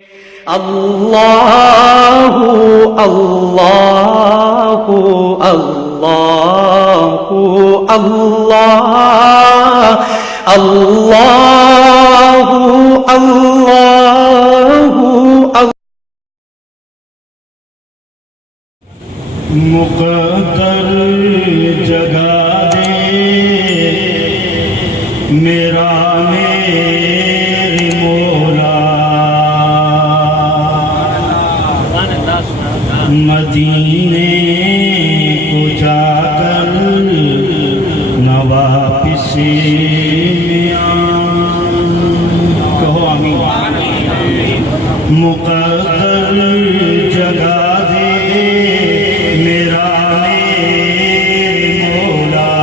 اللہ اللہ اللہ اللہ اللہ اللہ مقدر جگا دے میرا میری مولا، مدینے کو جا کر نہ واپس میں کہو آمین۔ مقدر جگا دے میرا میرے مولا،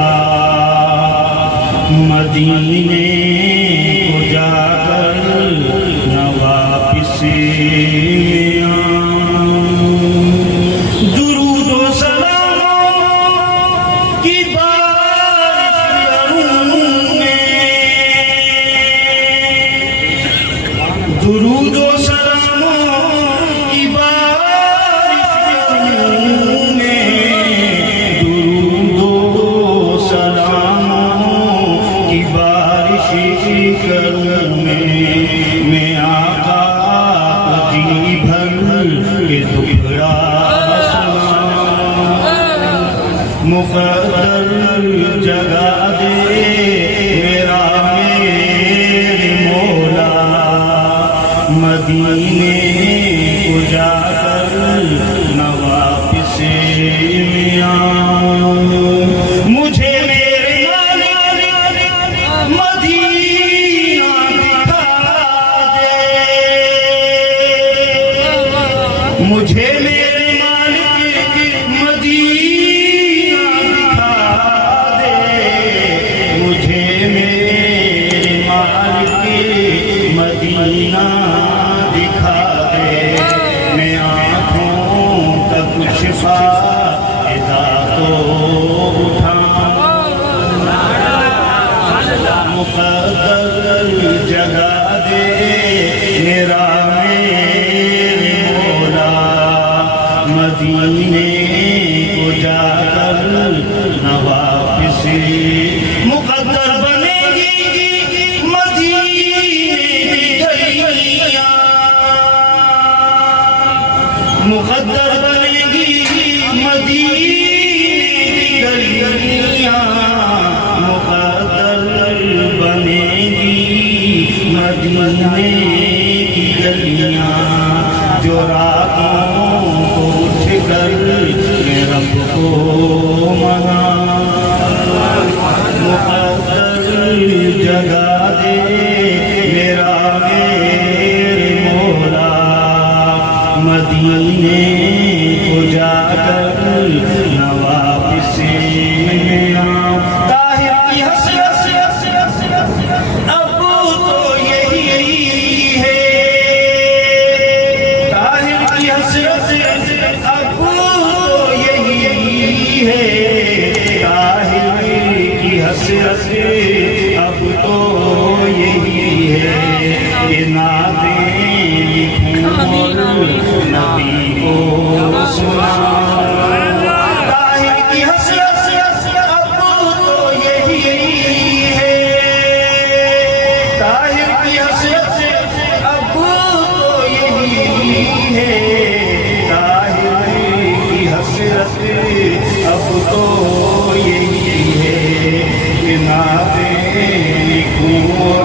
مدینے کو جا کر نہ واپس درود و سلام کی بارش کروں میں، درود و سلام کی بارش کروں میں، درود و سلام کی بارش کروں میں آقا جی بھر کے دکھڑا مقدر جگا دے میرا میرے مولا، مدینے کو جا کر نہ واپس میں آؤں۔ مجھے میرے مالک مدینہ دکھا دے، مجھے میرے مالک مدینہ دکھا دے، مجھے میرے مالک مدینہ دکھا دے، میں آنکھوں کا کچھ فائدہ تو اٹھاؤں۔ مقدر جگا دے میرا میرے مولا، مدینے کو جا کر نہ واپس مقدر بنے گی مدینے کی گلیاں، مقدر بنے گی مدینے کی گلیاں، مقدر بنے گی مدینے کی گلیاں، جو راتوں کو اٹھ کر میں رب کو منا، مقدر جگا دے میرا میرے مولا، مدینے کو جا کر نہ واپس میں آؤں۔ طاہر کی حسرت اب تو یہی ہے، طاہر کی حسرت اب تو یہی ہے، طاہر کی حسرت اب تو یہی ہے، یہ نعتیں لکھوں اور نبی کو سناؤں۔ طاہر کی حسرت اب تو یہی ہے، طاہر کی حسرت اب تو یہی ہے، طاہر کی حسرت اب تو یہی ہے، کہ نعتیں لکھوں